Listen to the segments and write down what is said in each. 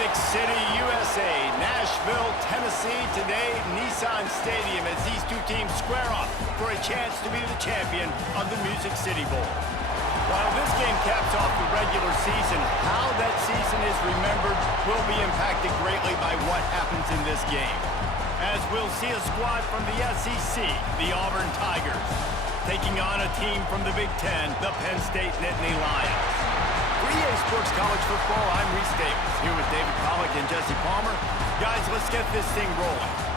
Music City, USA, Nashville, Tennessee, today, Nissan Stadium, as these two teams square off for a chance to be the champion of the Music City Bowl. While this game caps off the regular season, how that season is remembered will be impacted greatly by what happens in this game. As we'll see a squad from the SEC, the Auburn Tigers, taking on a team from the Big Ten, the Penn State Nittany Lions. For EA Sports College Football, I'm Reese Davis, here with David Pollack and Jesse Palmer. Guys, let's get this thing rolling.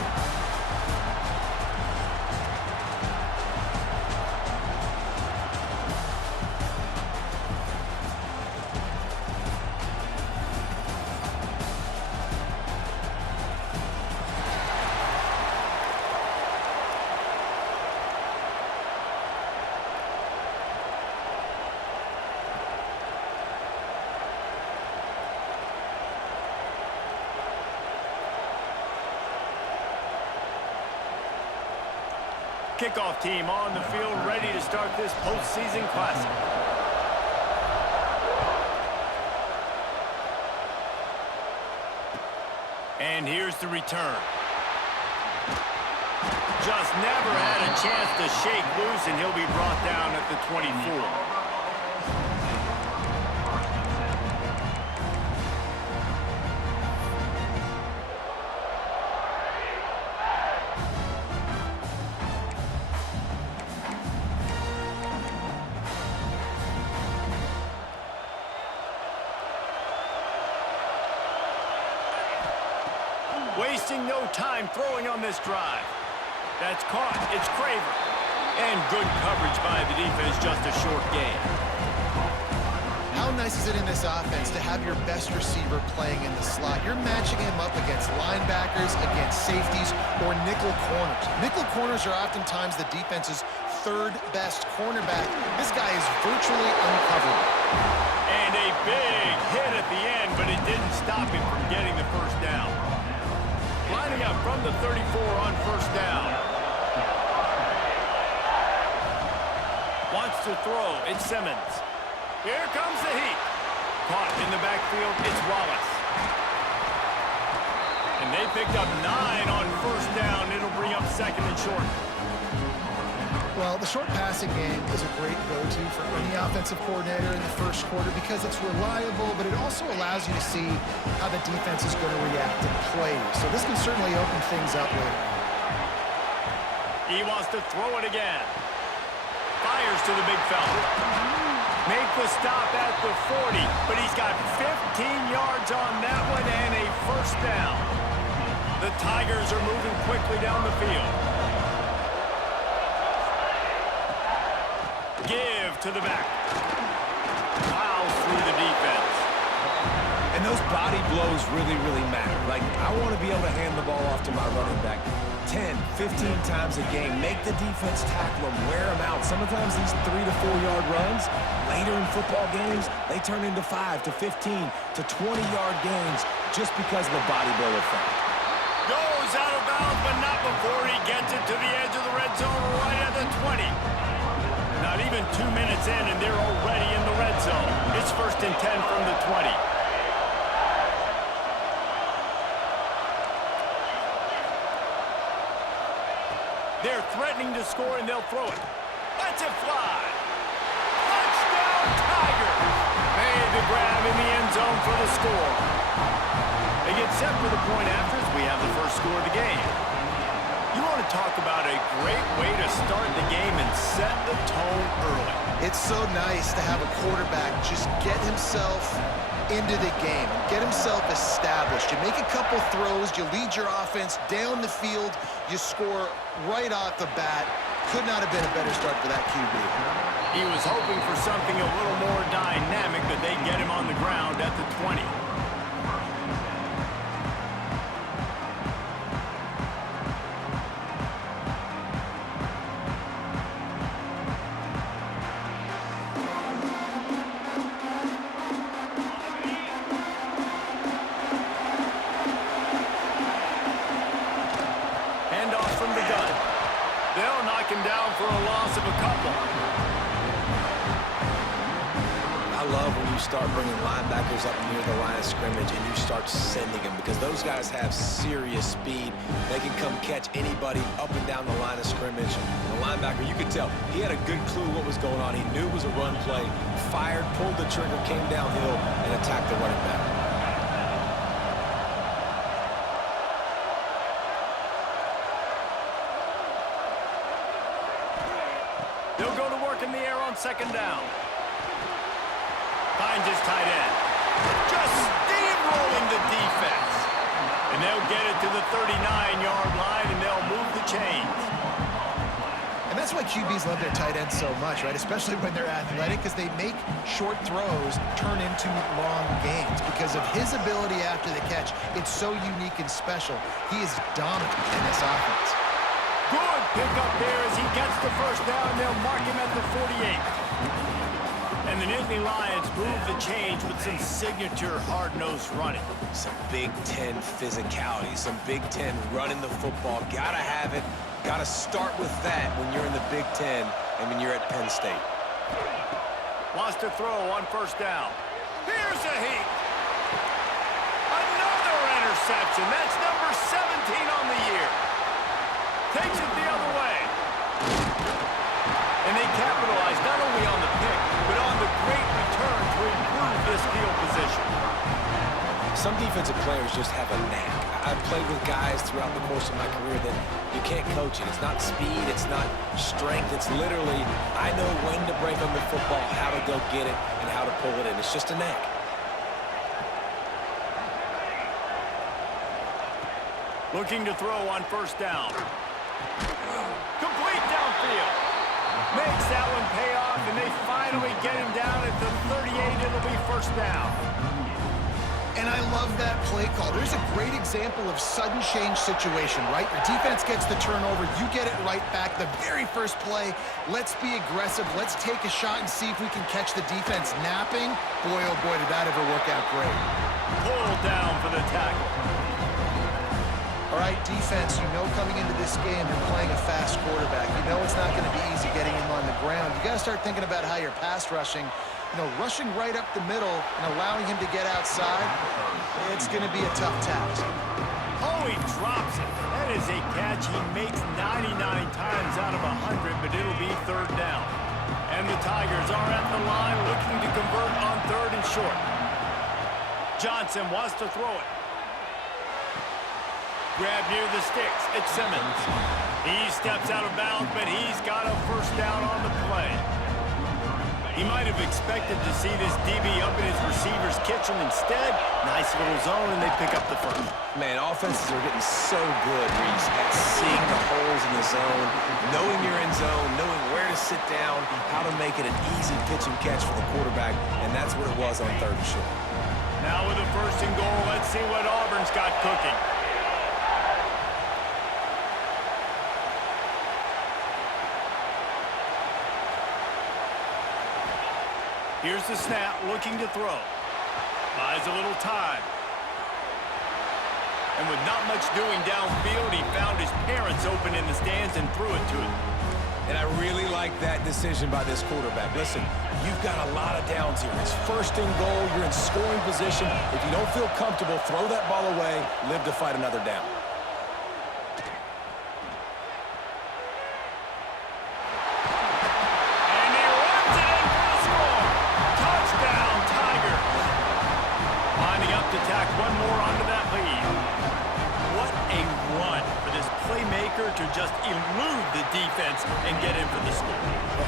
Kickoff team on the field, ready to start this postseason classic. And here's the return. Just never had a chance to shake loose, and he'll be brought down at the 24. Wasting no time throwing on this drive. That's caught. It's Craver. And good coverage by the defense, just a short gain. How nice is it in this offense to have your best receiver playing in the slot? You're matching him up against linebackers, against safeties, or nickel corners. Nickel corners are oftentimes the defense's third best cornerback. This guy is virtually uncoverable. And a big hit at the end, but it didn't stop him from getting the first down. Lining up from the 34 on first down. Wants to throw. It's Simmons. Here comes the heat. Caught in the backfield. It's Wallace. And they picked up 9 on first down. It'll bring up second and short. Well, the short passing game is a great go-to for any offensive coordinator in the first quarter because it's reliable, but it also allows you to see how the defense is going to react and play. So this can certainly open things up later on. He wants to throw it again. Fires to the big fella. Make the stop at the 40, but he's got 15 yards on that one and a first down. The Tigers are moving quickly down the field. Give to the back. Plows through the defense. And those body blows really, really matter. Like, I want to be able to hand the ball off to my running back 10, 15 times a game. Make the defense tackle them, wear them out. Sometimes these 3 to 4 yard runs, later in football games, they turn into 5 to 15 to 20 yard gains just because of the body blow effect. Goes out of bounds, but not before he gets it to the edge of the red zone right at the 20. Not even 2 minutes in, and they're already in the red zone. It's first and 10 from the 20. They're threatening to score, and they'll throw it. Let's it fly. Touchdown, Tigers. Made the grab in the end zone for the score. They get set for the point after as we have the first score of the game. You want to talk about a great way to start the game and set the tone early. It's so nice to have a quarterback just get himself into the game, get himself established. You make a couple throws, you lead your offense down the field, you score right off the bat. Could not have been a better start for that QB. He was hoping for something a little more dynamic, but they get him on the ground at the 20. They'll knock him down for a loss of a couple. I love when you start bringing linebackers up near the line of scrimmage and you start sending them, because those guys have serious speed. They can come catch anybody up and down the line of scrimmage. The linebacker, you could tell, he had a good clue what was going on. He knew it was a run play, fired, pulled the trigger, came downhill, and attacked the running back. They'll go to work in the air on second down. Finds his tight end. Just steamrolling the defense. And they'll get it to the 39-yard line, and they'll move the chains. And that's why QBs love their tight ends so much, right? Especially when they're athletic, because they make short throws turn into long gains. Because of his ability after the catch, it's so unique and special. He is dominant in this offense. Good pickup there as he gets the first down. They'll mark him at the 48. And the Nittany Lions move the change with some signature hard-nosed running. Some Big Ten physicality, some Big Ten running the football. Gotta have it. Gotta start with that when you're in the Big Ten and when you're at Penn State. Wants to throw on first down. Here's a heat. Another interception. That's number 17 on the year. Takes it the other way. And they capitalize not only on the pick, but on the great return to improve this field position. Some defensive players just have a knack. I've played with guys throughout the course of my career that you can't coach it. It's not speed, it's not strength. It's literally, I know when to break on the football, how to go get it, and how to pull it in. It's just a knack. Looking to throw on first down. Complete downfield. Makes that one pay off, and they finally get him down at the 38. It'll be first down. And I love that play call. There's a great example of sudden change situation, right? Your defense gets the turnover. You get it right back. The very first play, let's be aggressive. Let's take a shot and see if we can catch the defense napping. Boy, oh boy, did that ever work out great. Pulled down for the tackle. All right, defense, you know coming into this game you're playing a fast quarterback. You know it's not going to be easy getting him on the ground. You got to start thinking about how you're pass rushing. You know, rushing right up the middle and allowing him to get outside, it's going to be a tough task. Oh, he drops it. That is a catch he makes 99 times out of 100, but it'll be third down. And the Tigers are at the line looking to convert on third and short. Johnson wants to throw it. Grab near the sticks. It's Simmons. He steps out of bounds, but he's got a first down on the play. He might have expected to see this DB up in his receiver's kitchen. Instead, nice little zone, and they pick up the first. Man, offenses are getting so good, Reese, at seeing the holes in the zone, knowing you're in zone, knowing where to sit down, how to make it an easy pitch and catch for the quarterback, and that's what it was on third and short. Now with a first and goal, let's see what Auburn's got cooking. Here's the snap, looking to throw. Buys a little time. And with not much doing downfield, he found his parents open in the stands and threw it to him. And I really like that decision by this quarterback. Listen, you've got a lot of downs here. It's first and goal. You're in scoring position. If you don't feel comfortable, throw that ball away. Live to fight another down. One more onto that lead. What a run for this playmaker to just elude the defense and get in for the score.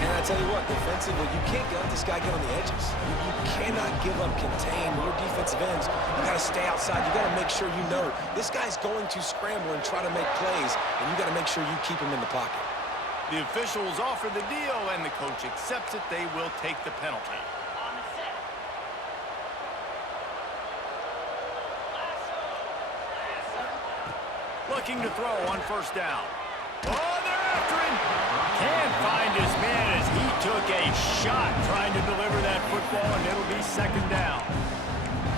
And I tell you what, defensively, you can't let this guy get on the edges. You cannot give up contain your defensive ends. You got to stay outside. You got to make sure you know this guy's going to scramble and try to make plays, and you got to make sure you keep him in the pocket. The officials offer the deal, and the coach accepts it. They will take the penalty. Looking to throw on first down. Oh, they're after him. Can't find his man as he took a shot trying to deliver that football, and it'll be second down.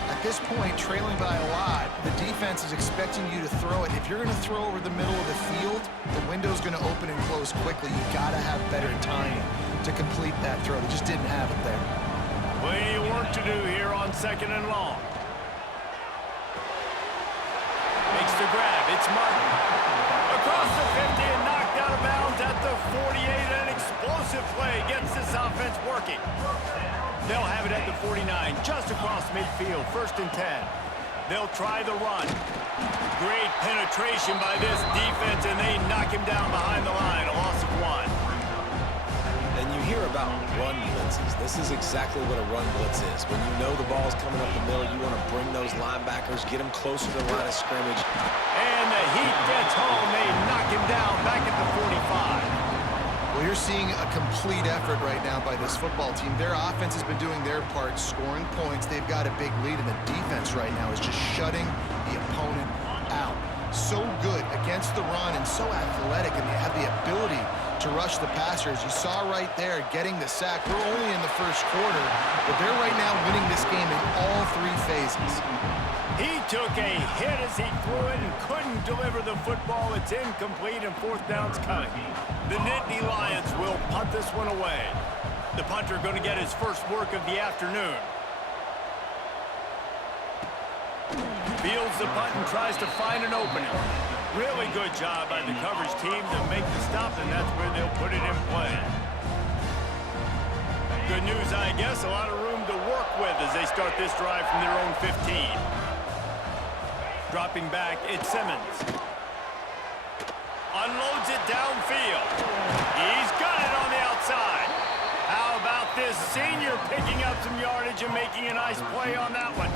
At this point, trailing by a lot, the defense is expecting you to throw it. If you're going to throw over the middle of the field, the window's going to open and close quickly. You've got to have better timing to complete that throw. They just didn't have it there. Plenty of work to do here on 2nd and long. Makes the grab. It's Martin. Across the 50 and knocked out of bounds at the 48. An explosive play gets this offense working. They'll have it at the 49, just across midfield, 1st and 10. They'll try the run. Great penetration by this defense, and they knock him down behind the line, a loss of 1. And you hear about run blitzes. This is exactly what a run blitz is. When you know the ball's coming up the middle, you want to bring those linebackers, get them closer to the line of scrimmage. And the heat gets home. They knock him down back at the 45. Well, you're seeing a complete effort right now by this football team. Their offense has been doing their part, scoring points. They've got a big lead, and the defense right now is just shutting the opponent out. So good against the run and so athletic, and they have the ability to rush the passers. You saw right there getting the sack. We're only in the first quarter, but they're right now winning this game in all 3 phases. He took a hit as he threw it and couldn't deliver the football. It's incomplete, and 4th down's coming. The Nittany Lions will punt this one away. The punter going to get his first work of the afternoon. Fields the punt and tries to find an opening. Really good job by the coverage team to make the stop, and that's where they'll put it in play. Good news, I guess, a lot of room to work with as they start this drive from their own 15. Dropping back, it's Simmons. Unloads it downfield. He's got it on the outside. How about this senior picking up some yardage and making a nice play on that one?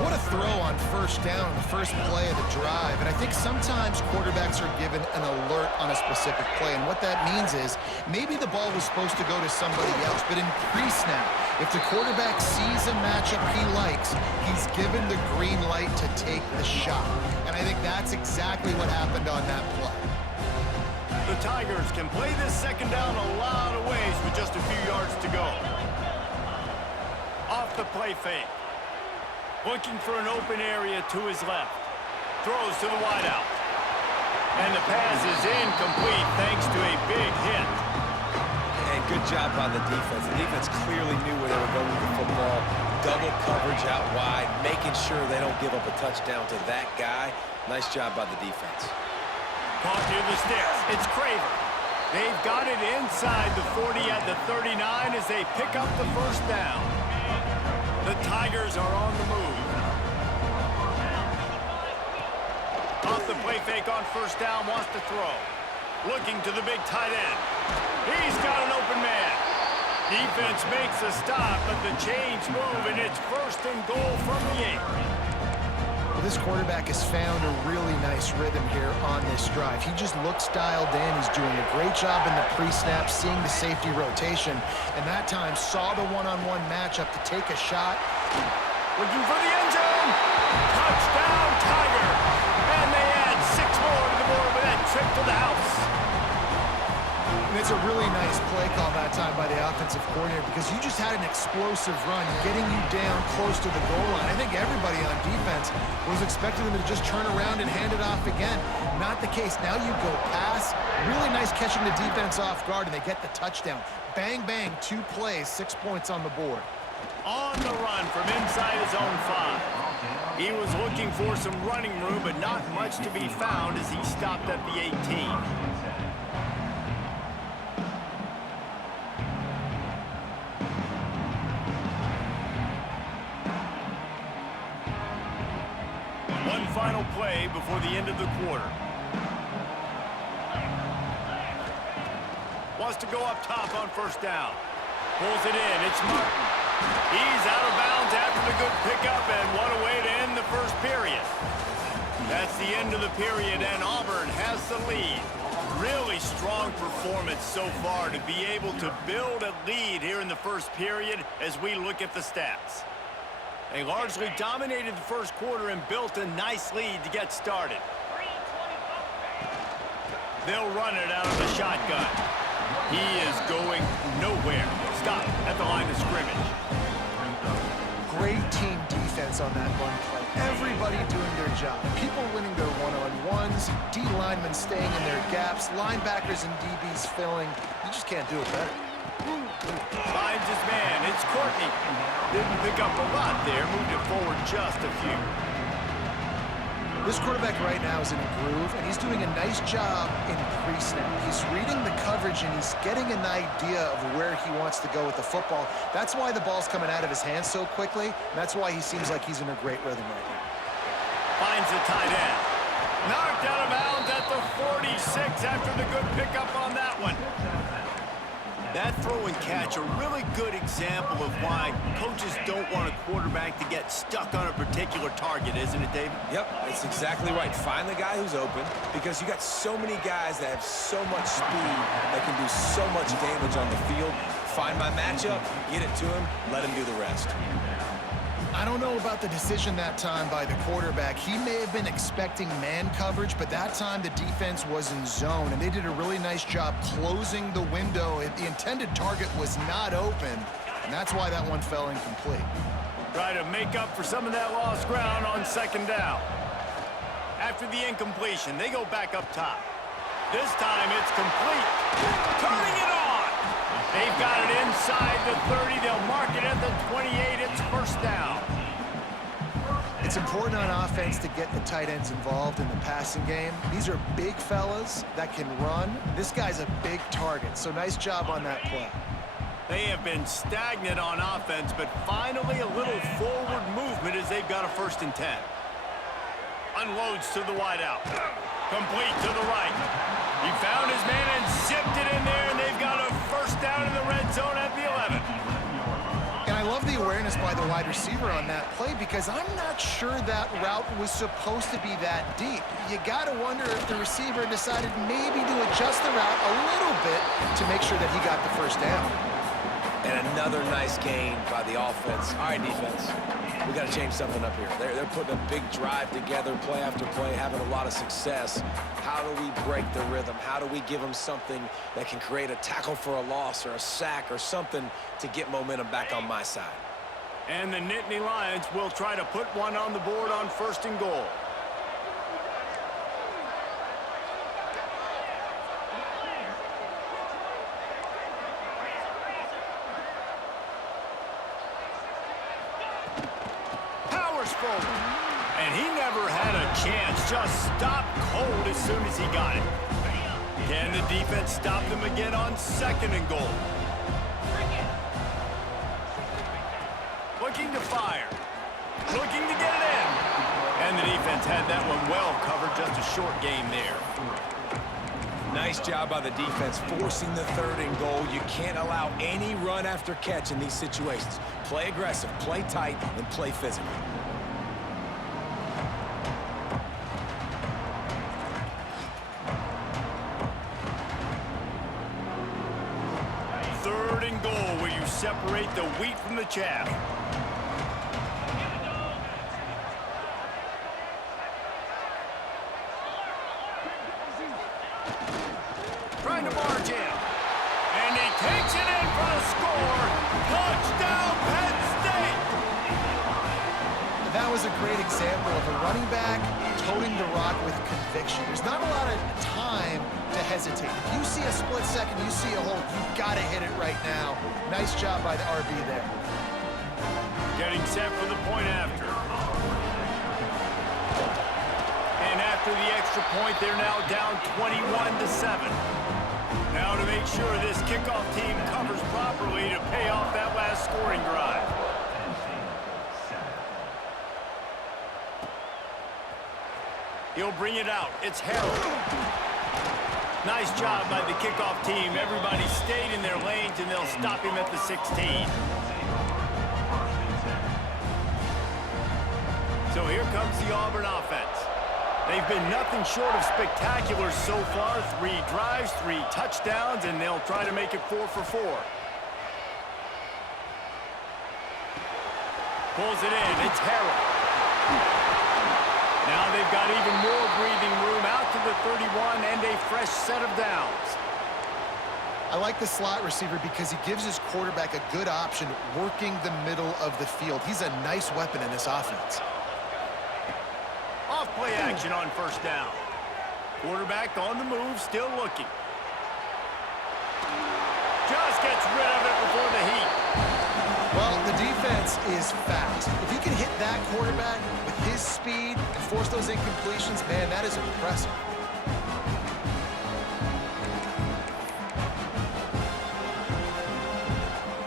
What a throw on 1st down, the first play of the drive. And I think sometimes quarterbacks are given an alert on a specific play. And what that means is maybe the ball was supposed to go to somebody else. But in pre-snap, if the quarterback sees a matchup he likes, he's given the green light to take the shot. And I think that's exactly what happened on that play. The Tigers can play this 2nd down a lot of ways with just a few yards to go. Off the play fake. Looking for an open area to his left. Throws to the wideout. And the pass is incomplete thanks to a big hit. And good job by the defense. The defense clearly knew where they were going with the football. Double coverage out wide, making sure they don't give up a touchdown to that guy. Nice job by the defense. Caught near the sticks. It's Craver. They've got it inside the 40 at the 39 as they pick up the 1st down. The Tigers are on the move. Off the play fake on 1st down, wants to throw. Looking to the big tight end. He's got an open man. Defense makes a stop, but the chains move, and it's 1st and goal from the 8. Well, this quarterback has found a really nice rhythm here on this drive. He just looks dialed in. He's doing a great job in the pre-snap, seeing the safety rotation, and that time saw the one-on-one matchup to take a shot. Looking for the end zone. Touchdown, Tiger. And they add 6 more to the board with that trip to the house. And it's a really nice play call that time by the offensive coordinator because you just had an explosive run getting you down close to the goal line. I think everybody on defense was expecting them to just turn around and hand it off again. Not the case. Now you go pass. Really nice catching the defense off guard, and they get the touchdown. Bang, bang, 2 plays, 6 points on the board. On the run from inside his own 5. He was looking for some running room, but not much to be found as he stopped at the 18. One final play before the end of the quarter. Wants to go up top on 1st down. Pulls it in. It's Martin. He's out of bounds after the good pickup, and what a way to end the 1st period. That's the end of the period, and Auburn has the lead. Really strong performance so far to be able to build a lead here in the 1st period as we look at the stats. They largely dominated the 1st quarter and built a nice lead to get started. They'll run it out of the shotgun. He is going nowhere. Stop at the line of scrimmage. Great team defense on that run play. Everybody doing their job. People winning their one-on-ones, D linemen staying in their gaps, linebackers and DBs filling. You just can't do it better. Finds his man. It's Courtney. Didn't pick up a lot there. Moved it forward just a few. This quarterback right now is in a groove, and he's doing a nice job in pre-snap. He's reading the coverage, and he's getting an idea of where he wants to go with the football. That's why the ball's coming out of his hands so quickly, and that's why he seems like he's in a great rhythm right now. Finds the tight end. Knocked out of bounds at the 46 after the good pickup on that one. That throw and catch, a really good example of why coaches don't want a quarterback to get stuck on a particular target, isn't it, David? Yep, that's exactly right. Find the guy who's open, because you got so many guys that have so much speed that can do so much damage on the field. Find my matchup, get it to him, let him do the rest. I don't know about the decision that time by the quarterback. He may have been expecting man coverage, but that time the defense was in zone, and they did a really nice job closing the window. The intended target was not open, and that's why that one fell incomplete. Try to make up for some of that lost ground on second down. After the incompletion, they go back up top. This time it's complete. Turning it on! They've got it inside the 30. They'll mark it at the 28. It's first down. It's important on offense to get the tight ends involved in the passing game. These are big fellas that can run. This guy's a big target, so nice job on that play. They have been stagnant on offense, but finally a little forward movement as they've got a 1st and 10. Unloads to the wideout. Complete to the right. He found his man and zipped it in there, and they've got a first down in the red zone at the 11. And I love the awareness by the wide receiver on that play, because I'm not sure that route was supposed to be that deep. You got to wonder if the receiver decided maybe to adjust the route a little bit to make sure that he got the first down. And another nice gain by the offense. All right, defense, we got to change something up here. They're putting a big drive together, play after play, having a lot of success. How do we break the rhythm? How do we give them something that can create a tackle for a loss or a sack or something to get momentum back on my side? And the Nittany Lions will try to put one on the board on 1st and goal. And he never had a chance, just stopped cold as soon as he got it. Can the defense stop them again on 2nd and goal? Looking to fire. Looking to get it in. And the defense had that one well covered, just a short game there. Nice job by the defense forcing the 3rd and goal. You can't allow any run after catch in these situations. Play aggressive, play tight, and play physical. 3rd and goal, where you separate the wheat from the chaff. Trying to barge in. And he takes it in for a score. Touchdown, Penn State! That was a great example of a running back toting the rock with conviction. There's not a lot of time to hesitate. If you see a split second, you see a hole, you've got to hit it right now. Nice job by the RB there. Getting set for the point after. And after the extra point, they're now down 21-7. Now to make sure this kickoff team covers properly to pay off that last scoring drive. He'll bring it out. It's Harold. Nice job by the kickoff team. Everybody stayed in their lanes, and they'll stop him at the 16. So here comes the Auburn offense. They've been nothing short of spectacular so far. 3 drives, 3 touchdowns, and they'll try to make it 4 for 4. Pulls it in. It's Harold. Now they've got even more breathing room out to the 31 and a fresh set of downs. I like the slot receiver because he gives his quarterback a good option working the middle of the field. He's a nice weapon in this offense. Off play action on 1st down. Quarterback on the move, still looking. just gets rid of it before the heat. Well, the defense is fast. If you can hit that quarterback with his speed and force those incompletions, man, that is impressive.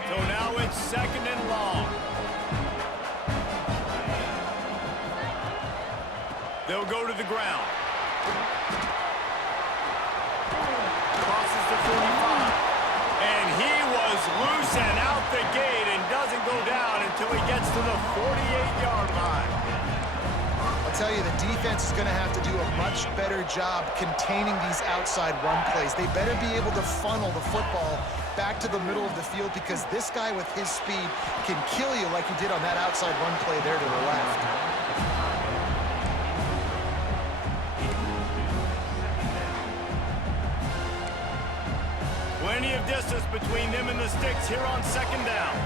So now it's 2nd and long. They'll go to the ground. Crosses the 45. And he was loose and out the gate and doesn't go down until he gets to the 48-yard line. I'll tell you, the defense is going to have to do a much better job containing these outside run plays. They better be able to funnel the football back to the middle of the field, because this guy with his speed can kill you like he did on that outside run play there to the left. Plenty of distance between them and the sticks here on 2nd down.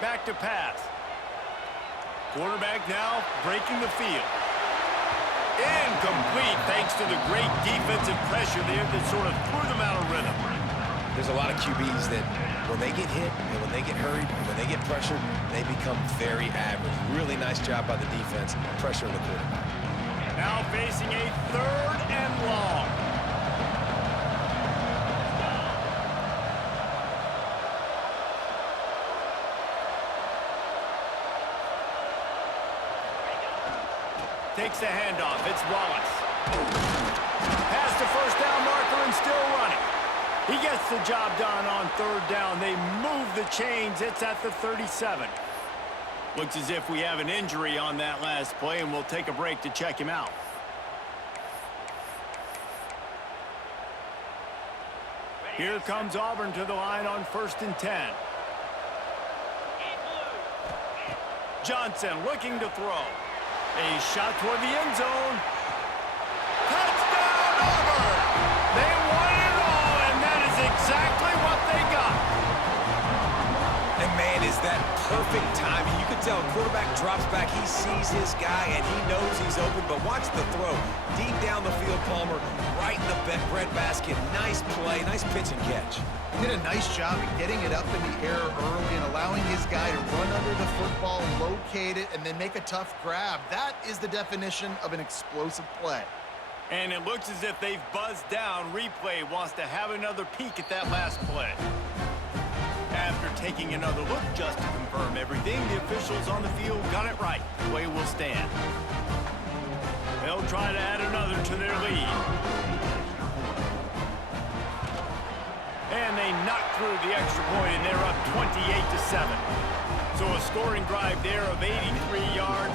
Back to pass. Quarterback now breaking the field. Incomplete, thanks to the great defensive pressure there that sort of threw them out of rhythm. There's a lot of QBs that when they get hit and when they get hurried and when they get pressured, they become very average. Really nice job by the defense, pressuring the quarterback. Now facing a 3rd and long. Takes the handoff. It's Wallace. Past the 1st down marker and still running. He gets the job done on 3rd down. They move the chains. It's at the 37. Looks as if we have an injury on that last play, and we'll take a break to check him out. Here comes Auburn to the line on 1st and 10. Johnson looking to throw. A shot toward the end zone. Touchdown, Auburn! They won it all, and that is exactly what they got. And, man, is that perfect timing. You can tell quarterback drops back. He sees his guy, and he knows he's open. But watch the throw. Deep down the field, Palmer, right in the breadbasket. Nice play, nice pitch and catch. He did a nice job of getting it up in the air early and allowing his guy to run under the football, locate it, and then make a tough grab. That is the definition of an explosive play. And it looks as if they've buzzed down. Replay wants to have another peek at that last play. After taking another look just to confirm everything, the officials on the field got it right. The play will stand. They'll try to add another to their lead. And they knock through the extra point, and they're up 28-7. So a scoring drive there of 83 yards.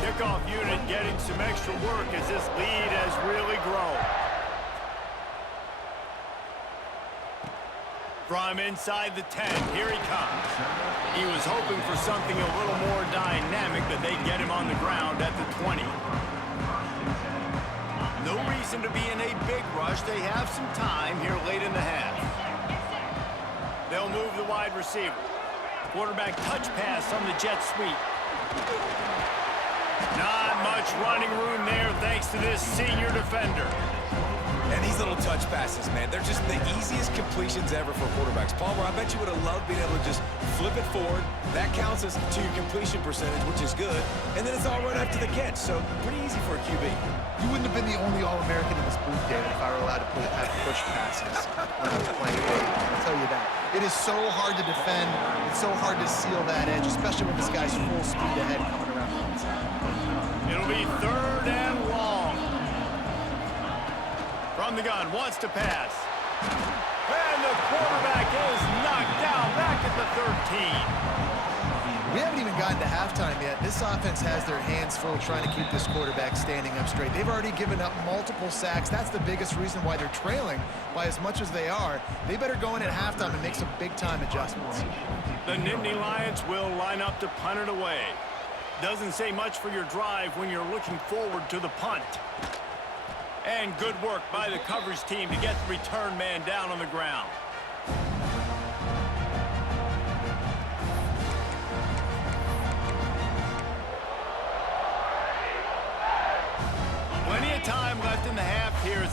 Kickoff unit getting some extra work as this lead has really grown. From inside the 10, here he comes. He was hoping for something a little more dynamic, but they get him on the ground at the 20. No reason to be in a big rush. They have some time here late in the half. They'll move the wide receiver. Quarterback touch pass on the jet sweep. Not much running room there thanks to this senior defender. And these little touch passes, man, they're just the easiest completions ever for quarterbacks. Palmer, I bet you would have loved being able to just flip it forward. That counts as to your completion percentage, which is good. And then it's all right after the catch, so pretty easy for a QB. You wouldn't have been the only All-American in this booth, David, if I were allowed to have push passes when I was playing football. I'll tell you that. It is so hard to defend. It's so hard to seal that edge, especially when this guy's full speed ahead coming around the inside. It'll be 3rd and long. From the gun, wants to pass. And the quarterback is knocked down back at the 13. We haven't even gotten to halftime yet. This offense has their hands full trying to keep this quarterback standing up straight. They've already given up multiple sacks. That's the biggest reason why they're trailing by as much as they are. They better go in at halftime and make some big-time adjustments. The Nittany Lions will line up to punt it away. Doesn't say much for your drive when you're looking forward to the punt. And good work by the coverage team to get the return man down on the ground.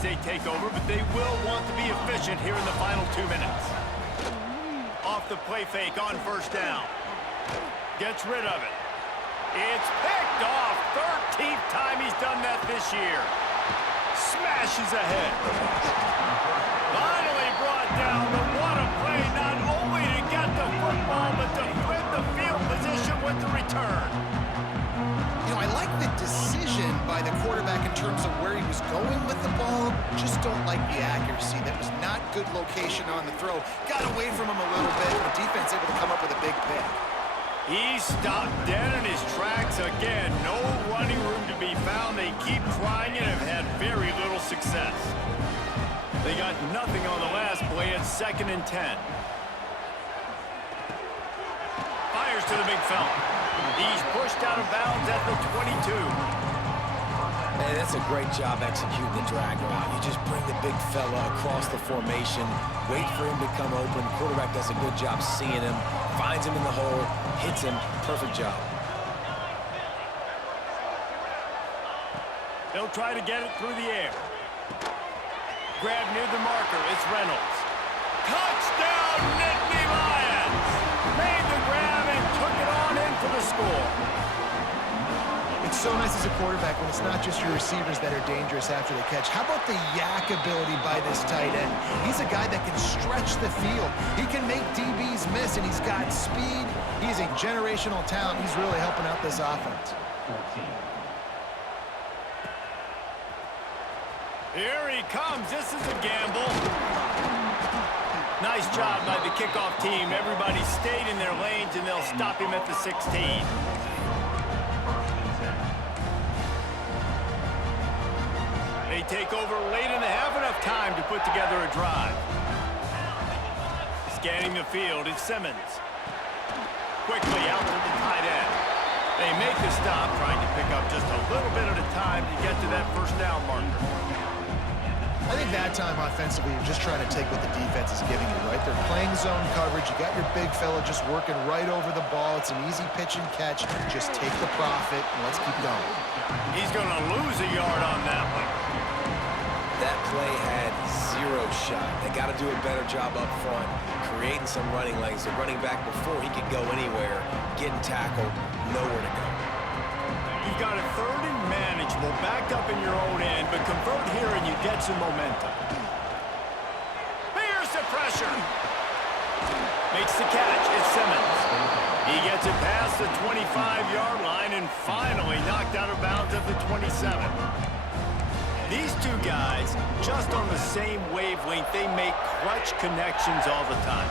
State take over, but they will want to be efficient here in the final 2 minutes. Off the play fake on first down. Gets rid of it. It's picked off. 13th time he's done that this year. Smashes ahead. Finally brought down, but what a play, not only to get the football, but to flip the field position with the return. You know, I like the decision by the quarterback in terms of where he was going with the ball. Just don't like the accuracy. That was not good location on the throw. Got away from him a little bit. The defense able to come up with a big pick. He stopped dead in his tracks again. No running room to be found. They keep trying it and have had very little success. They got nothing on the last play. It's 2nd and 10. Fires to the big fella. He's pushed out of bounds at the 22. Man, that's a great job executing the drag route. You just bring the big fella across the formation, wait for him to come open. Quarterback does a good job seeing him, finds him in the hole, hits him. Perfect job. They'll try to get it through the air. Grab near the marker. It's Reynolds. Touchdown, Nittany Lions! Made the grab and took it on in for the score. It's so nice as a quarterback when it's not just your receivers that are dangerous after the catch. How about the yak ability by this tight end? He's a guy that can stretch the field. He can make DBs miss, and he's got speed. He's a generational talent. He's really helping out this offense. Here he comes. This is a gamble. Nice job by the kickoff team. Everybody stayed in their lanes, and they'll stop him at the 16. They take over late and they have enough time to put together a drive. Scanning the field, it's Simmons. Quickly out to the tight end. They make the stop, trying to pick up just a little bit at a time to get to that first down marker. I think that time offensively, you're just trying to take what the defense is giving you, right? They're playing zone coverage. You got your big fella just working right over the ball. It's an easy pitch and catch. Just take the profit and let's keep going. He's going to lose a yard on that one. That play had 0 shot. They got to do a better job up front, creating some running lanes. The running back, before he could go anywhere, getting tackled, nowhere to go. You've got a 3rd and manageable, backed up in your own end, but convert here and you get some momentum. Here's the pressure. Makes the catch. It's Simmons. He gets it past the 25-yard line and finally knocked out of bounds at the 27. These two guys, just on the same wavelength, they make clutch connections all the time.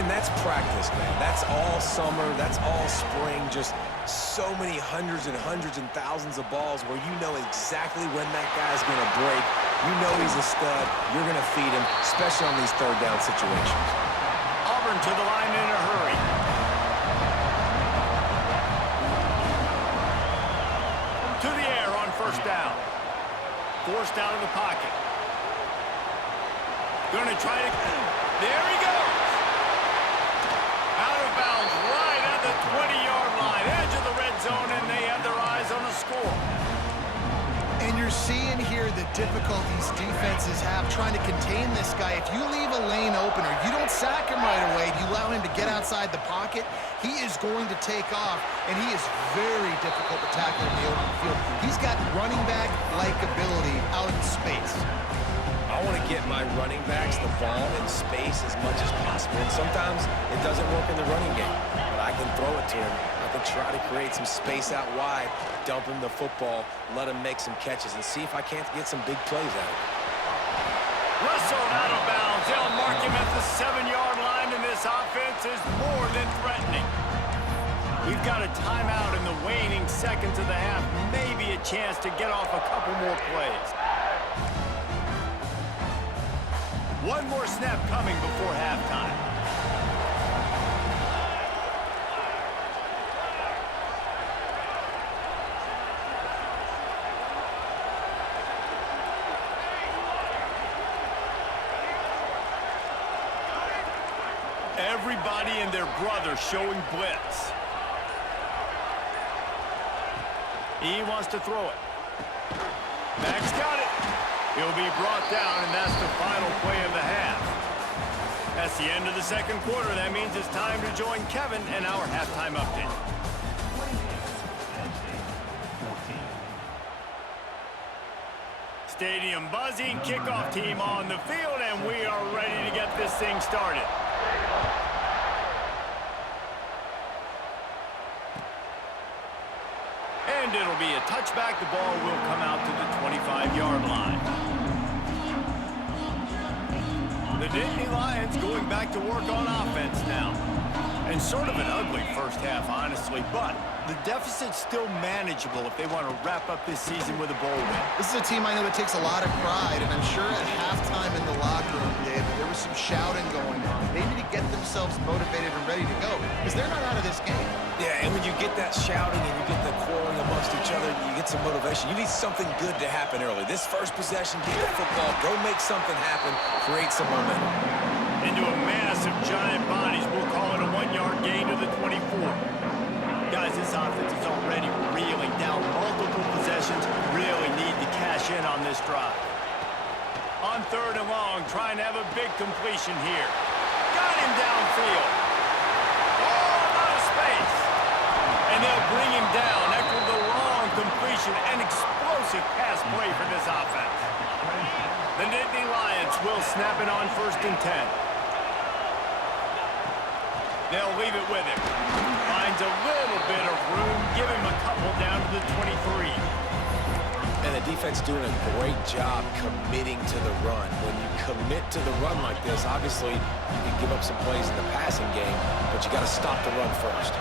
And that's practice, man. That's all summer. That's all spring. Just so many hundreds and thousands of balls where you know exactly when that guy's going to break. You know he's a stud. You're going to feed him, especially on these 3rd down situations. Auburn to the line in a hurry. To the air on first down. Forced out of the pocket. Going to try to... There he goes! Out of bounds right at the 20-yard line. Edge of the red zone, and they have their eyes on the score. And you're seeing here the difficulties defenses have trying to contain this guy. If you leave a lane open or you don't sack him right away, you allow him to get outside the pocket, he is going to take off, and he is very difficult to tackle in the open field. He's got running back-like ability out in space. I want to get my running backs the ball in space as much as possible. And sometimes it doesn't work in the running game, but I can throw it to him. I can try to create some space out wide, dump him the football, let him make some catches, and see if I can't get some big plays out of it. Wrestled out of bounds. They'll mark him at the 7-yard line, and this offense is more than threatening. We've got a timeout in the waning seconds of the half. Maybe a chance to get off a couple more plays. One more snap coming before halftime. Everybody and their brother showing blitz. He wants to throw it. Max got it. He'll be brought down, and that's the final play of the half. That's the end of the second quarter. That means it's time to join Kevin and our halftime update. Stadium buzzing, kickoff team on the field, and we are ready to get this thing started. And it'll be a touchback. The ball will come out to the 25-yard line. The Nittany Lions going back to work on offense now. And sort of an ugly first half, honestly, but the deficit's still manageable if they want to wrap up this season with a bowl win. This is a team I know that takes a lot of pride, and I'm sure at halftime in the locker room, David, there was some shouting going on. They need to get themselves motivated and ready to go, because they're not out of this game. Yeah, and when you get that shouting and you get the quarreling amongst each other, you get some motivation. You need something good to happen early. This first possession, get the football, go make something happen, create some momentum. Into a massive giant bodies. We'll call it a 1-yard gain to the 24. Guys, this offense is already reeling down multiple possessions. Really need to cash in on this drive. On 3rd and long, trying to have a big completion here. Got him downfield. Oh, a lot of space. And they'll bring him down after the long completion. An explosive pass play for this offense. The Nittany Lions will snap it on 1st and 10. They'll leave it with him. Finds a little bit of room. Give him a couple down to the 23. And the defense doing a great job committing to the run. When you commit to the run like this, obviously you can give up some plays in the passing game, but you got to stop the run first.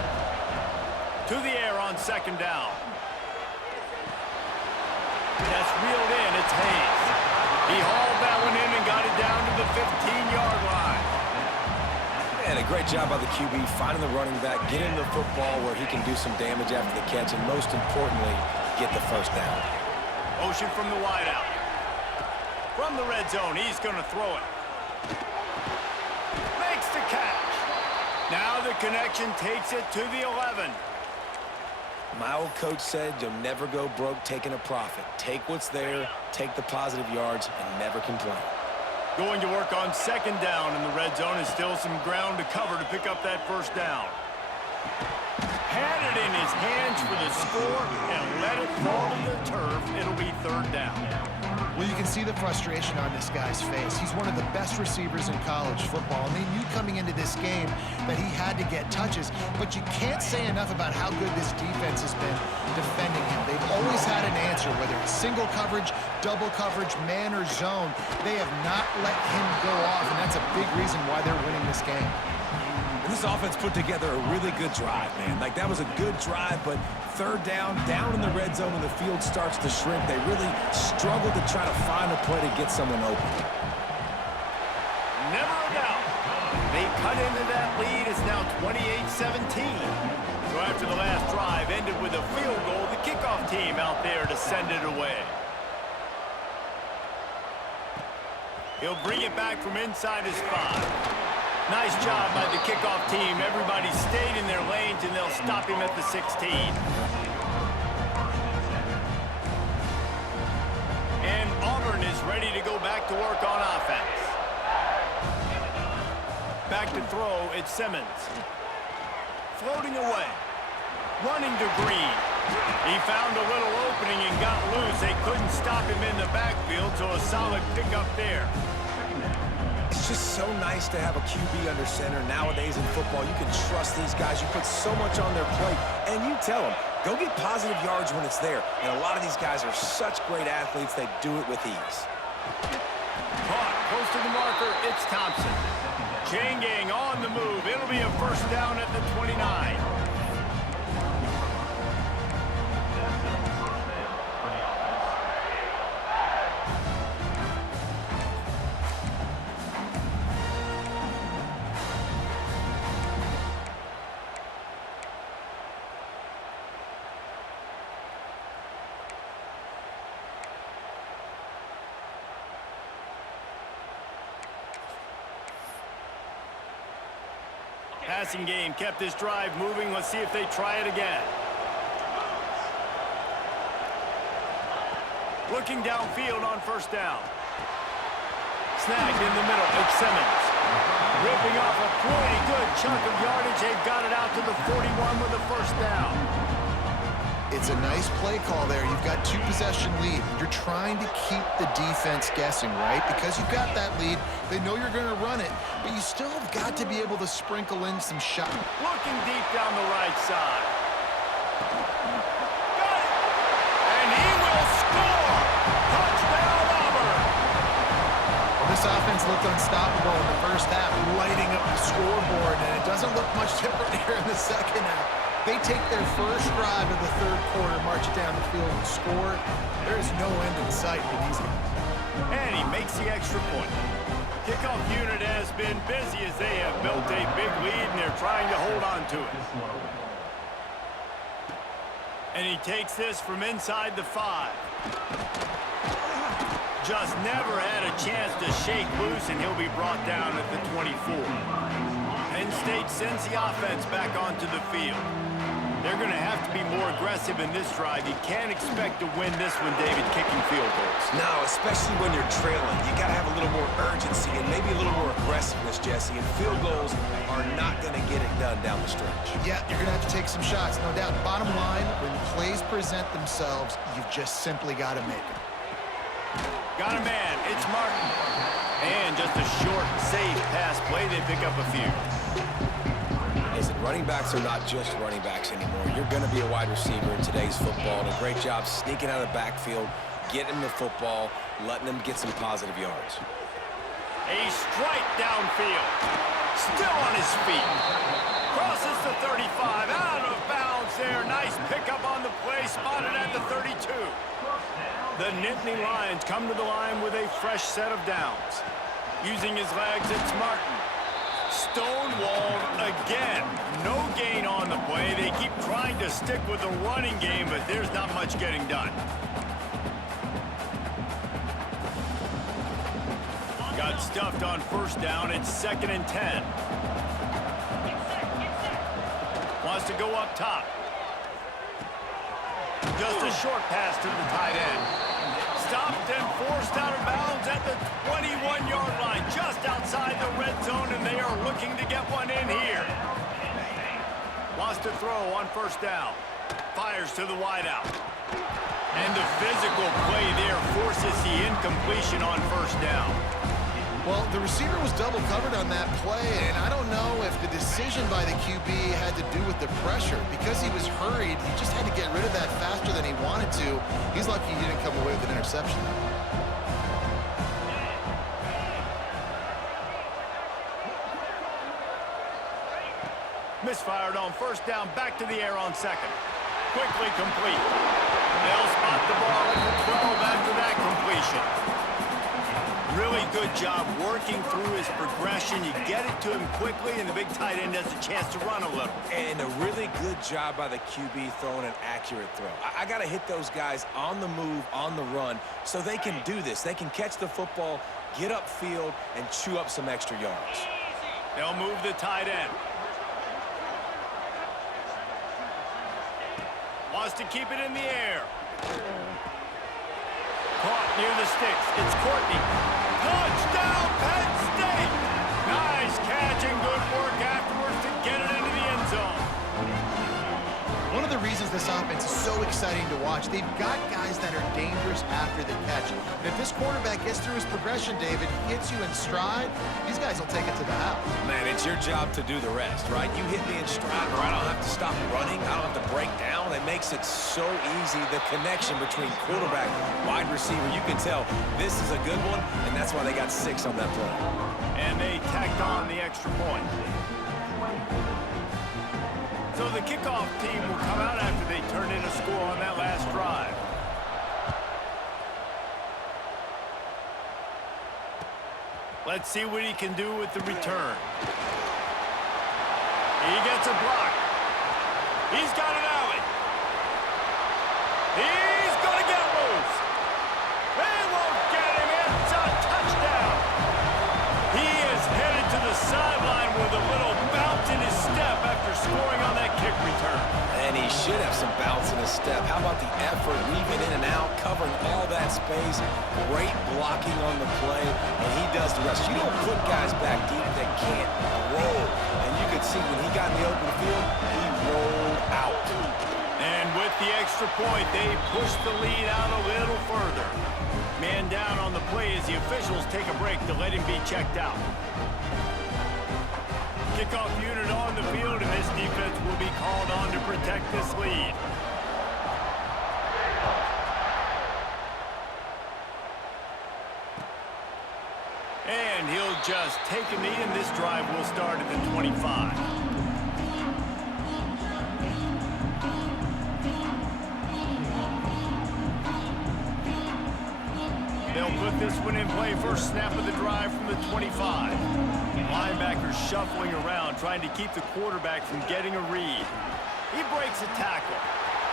To the air on 2nd down. That's reeled in. It's Hayes. He hauled that one in and got it down to the 15-yard line. And a great job by the QB finding the running back, getting the football where he can do some damage after the catch, and most importantly, get the first down. Motion from the wideout. From the red zone, he's going to throw it. Makes the catch. Now the connection takes it to the 11. My old coach said you'll never go broke taking a profit. Take what's there, take the positive yards, and never complain. Going to work on 2nd down in the red zone, and still some ground to cover to pick up that first down. Had it in his hands for the score and let it fall to the turf. It'll be 3rd down. Well, you can see the frustration on this guy's face. He's one of the best receivers in college football, and they knew coming into this game that he had to get touches, but you can't say enough about how good this defense has been defending him. They've always had an answer, whether it's single coverage, double coverage, man or zone. They have not let him go off, and that's a big reason why they're winning this game. And this offense put together a really good drive, man. Like, that was a good drive, but 3rd down in the red zone when the field starts to shrink, they really struggle to try to find a play to get someone open. Never a doubt. They cut into that lead. It's now 28-17. So after the last drive ended with a field goal, the kickoff team out there to send it away. He'll bring it back from inside his 5. Nice job by the kickoff team. Everybody stayed in their lanes, and they'll stop him at the 16. And Auburn is ready to go back to work on offense. Back to throw, it's Simmons. Floating away. Running to Green. He found a little opening and got loose. They couldn't stop him in the backfield, so a solid pickup there. It's just so nice to have a QB under center. Nowadays in football, you can trust these guys. You put so much on their plate, and you tell them, go get positive yards when it's there. And a lot of these guys are such great athletes, they do it with ease. Caught, close to the marker, it's Thompson. Chain gang on the move. It'll be a 1st down at the 29. Passing game kept this drive moving. Let's see if they try it again. Looking downfield on first down. Snagged in the middle, it's Simmons. Ripping off a pretty good chunk of yardage. They've got it out to the 41 with a first down. It's a nice play call there. You've got 2-possession lead. You're trying to keep the defense guessing, right? Because you've got that lead. They know you're going to run it, but you still have got to be able to sprinkle in some shots. Looking deep down the right side. Got it! And he will score! Touchdown, Auburn! Well, this offense looked unstoppable in the first half, lighting up the scoreboard, and it doesn't look much different here in the second half. They take their first drive of the third quarter, march it down the field, and score. There is no end in sight for these guys. And he makes the extra point. Kickoff unit has been busy as they have built a big lead, and they're trying to hold on to it. And he takes this from inside the 5. Just never had a chance to shake loose, and he'll be brought down at the 24. Penn State sends the offense back onto the field. They're going to have to be more aggressive in this drive. You can't expect to win this one, David, kicking field goals. No, especially when you're trailing. You got to have a little more urgency and maybe a little more aggressiveness, Jesse. And field goals are not going to get it done down the stretch. Yeah, you're going to have to take some shots, no doubt. Bottom line, when plays present themselves, you've just simply got to make them. Got a man. It's Martin. And just a short, safe pass play. They pick up a few. Listen, running backs are not just running backs anymore. You're going to be a wide receiver in today's football. And a great job sneaking out of the backfield, getting them the football, letting them get some positive yards. A strike downfield. Still on his feet. Crosses the 35. Out of bounds there. Nice pickup on the play. Spotted at the 32. The Nittany Lions come to the line with a fresh set of downs. Using his legs, it's Martin. Stonewalled again. No gain on the play. They keep trying to stick with the running game, but there's not much getting done. Got stuffed on first down. It's 2nd and 10. Wants to go up top. Just a short pass to the tight end. Stopped and forced out of bounds at the 21-yard line, just outside the red zone, and they are looking to get one in here. Wants to throw on first down. Fires to the wideout. And the physical play there forces the incompletion on first down. Well, the receiver was double covered on that play, and I don't know if the decision by the QB had to do with the pressure. Because he was hurried, he just had to get rid of that faster than he wanted to. He's lucky he didn't come away with an interception. Misfired on first down, back to the air on second. Quickly complete. They'll spot the ball at the 12 after that completion. Really good job working through his progression. You get it to him quickly, and the big tight end has a chance to run a little. And a really good job by the QB throwing an accurate throw. I got to hit those guys on the move, on the run, so they can do this. They can catch the football, get upfield, and chew up some extra yards. They'll move the tight end. Wants to keep it in the air. Caught near the sticks. It's Courtney. Touchdown, Penn State! Nice catch and good work afterwards to get it into the end zone. One of the reasons this offense is so exciting to watch, they've got guys that are dangerous after the catch. And if this quarterback gets through his progression, David, hits you in stride, these guys will take it to the house. Man, it's your job to do the rest, right? You hit me in stride where I don't have to stop running. I don't have to break down. It makes it so easy, the connection between quarterback, wide receiver. You can tell this is a good one, and that's why they got 6 on that play. And they tacked on the extra point. So the kickoff team will come out after they turn in a score on that last drive. Let's see what he can do with the return. He gets a block. He's got an alley. He's going to get loose. They won't get him. It's a touchdown. He is headed to the sideline with a little bounce in his step after scoring on that kick return. And he should have some bounce in his step. How about the effort, weaving in and out, covering all that space, great blocking on the play, and he does the rest. You don't put guys back deep that can't roll. And you could see when he got in the open field, he rolled out. And with the extra point, they push the lead out a little further. Man down on the play as the officials take a break to let him be checked out. Kickoff unit on the field, and this defense will be called on to protect this lead. And he'll just take a knee, and this drive will start at the 25. They'll put this one in play. First snap of the drive from the 25. Linebackers shuffling around, trying to keep the quarterback from getting a read. He breaks a tackle.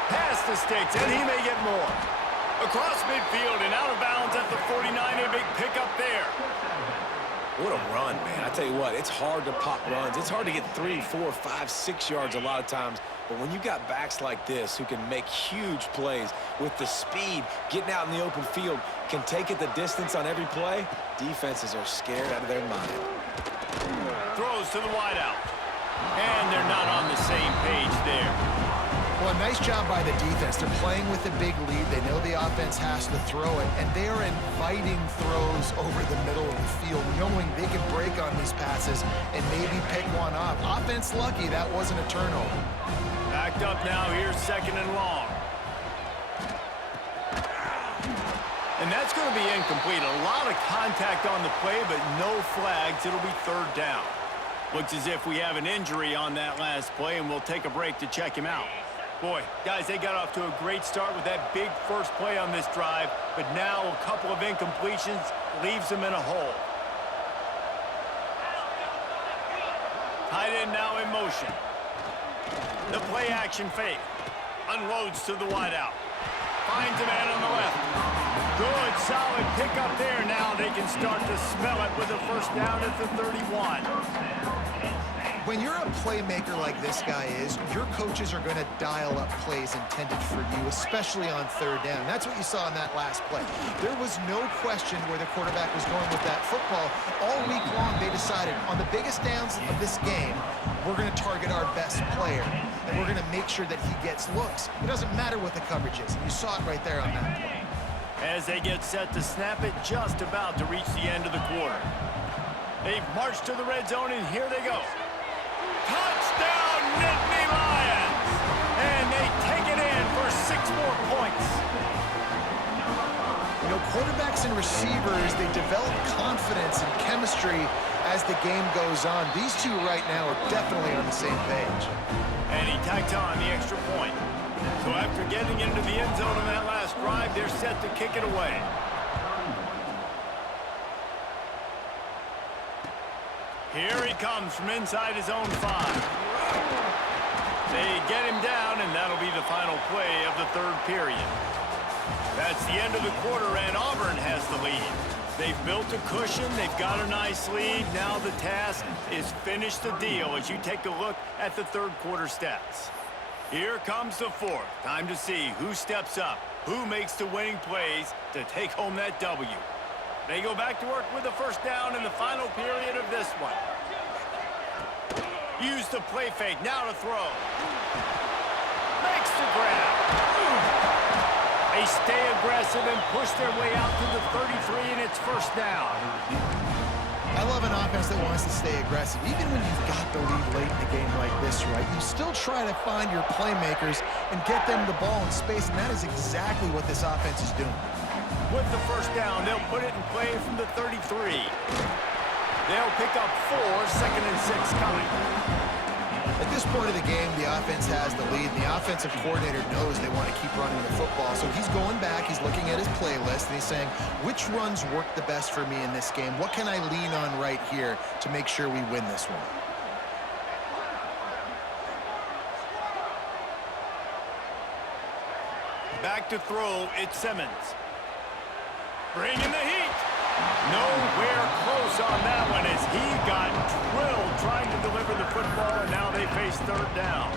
Past the sticks, and he may get more. Across midfield and out of bounds at the 49. A big pickup there. What a run, man. I tell you what, it's hard to pop runs. It's hard to get 3, 4, 5, 6 yards a lot of times. But when you got backs like this who can make huge plays with the speed, getting out in the open field, can take it the distance on every play, defenses are scared out of their mind. Throws to the wideout. And they're not on the same page there. Well, nice job by the defense. They're playing with a big lead. They know the offense has to throw it, and they are inviting throws over the middle of the field, knowing they can break on these passes and maybe pick one off. Offense lucky that wasn't a turnover. Backed up now. Here's second and long. And that's going to be incomplete. A lot of contact on the play, but no flags. It'll be third down. Looks as if we have an injury on that last play, and we'll take a break to check him out. Boy, guys, they got off to a great start with that big first play on this drive, but now a couple of incompletions leaves them in a hole. Tight end now in motion. The play action fake. Unloads to the wideout. Finds a man on the left. Good, solid pickup there. Now they can start to smell it with a first down at the 31. When you're a playmaker like this guy is, your coaches are going to dial up plays intended for you, especially on third down. That's what you saw in that last play. There was no question where the quarterback was going with that football. All week long, they decided on the biggest downs of this game, we're going to target our best player, and we're going to make sure that he gets looks. It doesn't matter what the coverage is. You saw it right there on that play. As they get set to snap it, just about to reach the end of the quarter. They've marched to the red zone, and here they go. Touchdown, Nittany Lions! And they take it in for 6 more points. You know, quarterbacks and receivers, they develop confidence and chemistry as the game goes on. These two right now are definitely on the same page. And he tacked on the extra point. So after getting into the end zone on that last drive, they're set to kick it away. Here he comes from inside his own 5. They get him down, and that'll be the final play of the third period. That's the end of the quarter, and Auburn has the lead. They've built a cushion. They've got a nice lead. Now the task is finish the deal as you take a look at the third quarter stats. Here comes the fourth. Time to see who steps up, who makes the winning plays to take home that W. They go back to work with a first down in the final period of this one. Use the play fake, now to throw. Makes the grab. They stay aggressive and push their way out to the 33, and it's first down. I love an offense that wants to stay aggressive. Even when you've got the lead late in the game like this, right, you still try to find your playmakers and get them the ball in space, and that is exactly what this offense is doing. With the first down, they'll put it in play from the 33. They'll pick up 4, second and 6 coming. At this point of the game, the offense has the lead. The offensive coordinator knows they want to keep running the football. So he's going back, he's looking at his playlist, and he's saying, which runs work the best for me in this game? What can I lean on right here to make sure we win this one? Back to throw, it's Simmons. Bringing the heat. Nowhere close on that one as he got drilled trying to deliver the football, and now they face third down.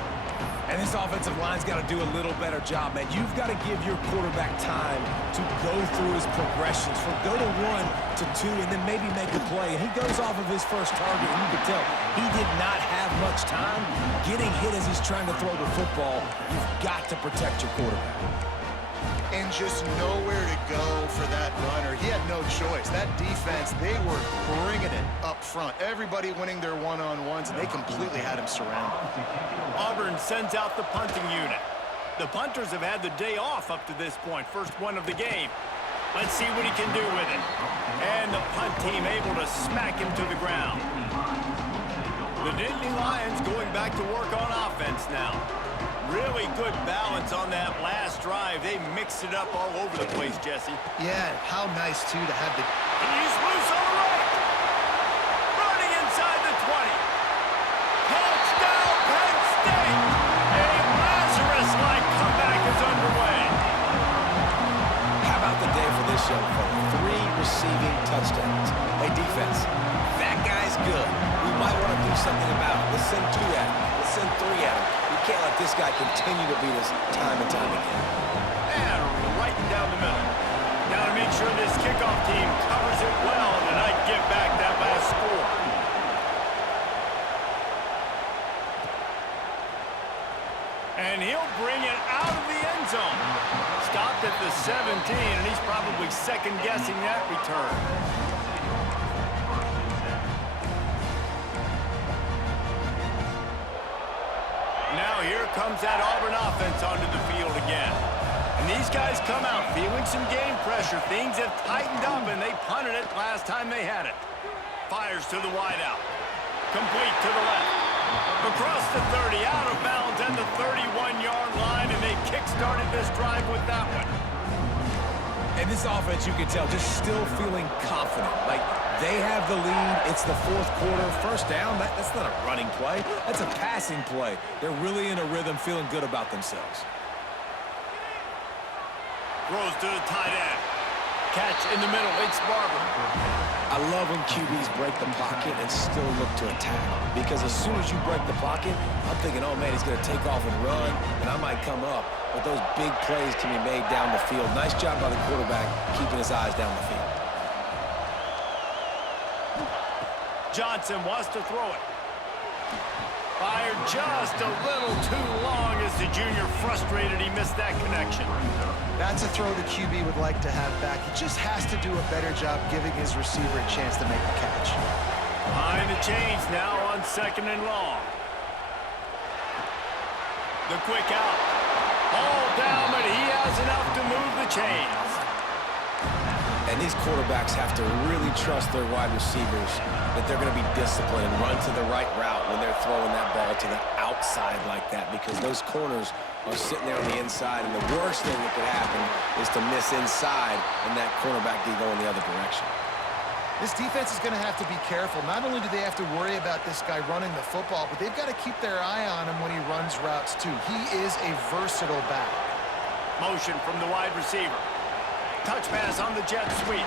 And this offensive line's got to do a little better job, man. You've got to give your quarterback time to go through his progressions, from go to 1 to 2, and then maybe make a play. And he goes off of his first target, and you can tell he did not have much time getting hit as he's trying to throw the football. You've got to protect your quarterback. And just nowhere to go for that runner. He had no choice. That defense, they were bringing it up front. Everybody winning their one-on-ones, and they completely had him surrounded. Auburn sends out the punting unit. The punters have had the day off up to this point. First one of the game. Let's see what he can do with it. And the punt team able to smack him to the ground. The Nittany Lions going back to work on offense now. Really good balance on that last drive. They mixed it up all over the place, Jesse. Yeah, how nice, too, to have the... He's loose on the right. Running inside the 20. Touchdown, Penn State. A Lazarus-like comeback is underway. How about the day for this young fella? 3 receiving touchdowns. Hey, defense, that guy's good. We might want to do something about it. Let's send 2 at him. Let's send 3 at him. We can't let this guy continue to beat us time and time again. And right down the middle. Now to make sure this kickoff team covers it well tonight, give back that last score. And he'll bring it out of the end zone. Stopped at the 17, and he's probably second-guessing that return. Now here comes that Auburn offense onto the field again. And these guys come out feeling some game pressure. Things have tightened up, and they punted it last time they had it. Fires to the wideout. Complete to the left. Across the 30, out of bounds at the 31-yard line, and they kick-started this drive with that one. And this offense, you can tell, just still feeling confident. Like, they have the lead. It's the 4th quarter. First down, that's not a running play. That's a passing play. They're really in a rhythm, feeling good about themselves. Throws to the tight end. Catch in the middle. It's Barber. I love when QBs break the pocket and still look to attack. Because as soon as you break the pocket, I'm thinking, oh, man, he's going to take off and run, and I might come up. But those big plays can be made down the field. Nice job by the quarterback keeping his eyes down the field. Johnson wants to throw it. Fired just a little too long as the junior frustrated he missed that connection. That's a throw the QB would like to have back. He just has to do a better job giving his receiver a chance to make the catch. Behind the chains now on 2nd and long. The quick out. All down, but he has enough to move the chains. And these quarterbacks have to really trust their wide receivers that they're going to be disciplined and run to the right route when they're throwing that ball to the outside like that, because those corners are sitting there on the inside, and the worst thing that could happen is to miss inside and that cornerback be going the other direction. This defense is going to have to be careful. Not only do they have to worry about this guy running the football, but they've got to keep their eye on him when he runs routes too. He is a versatile back. Motion from the wide receiver. Touch pass on the jet sweep.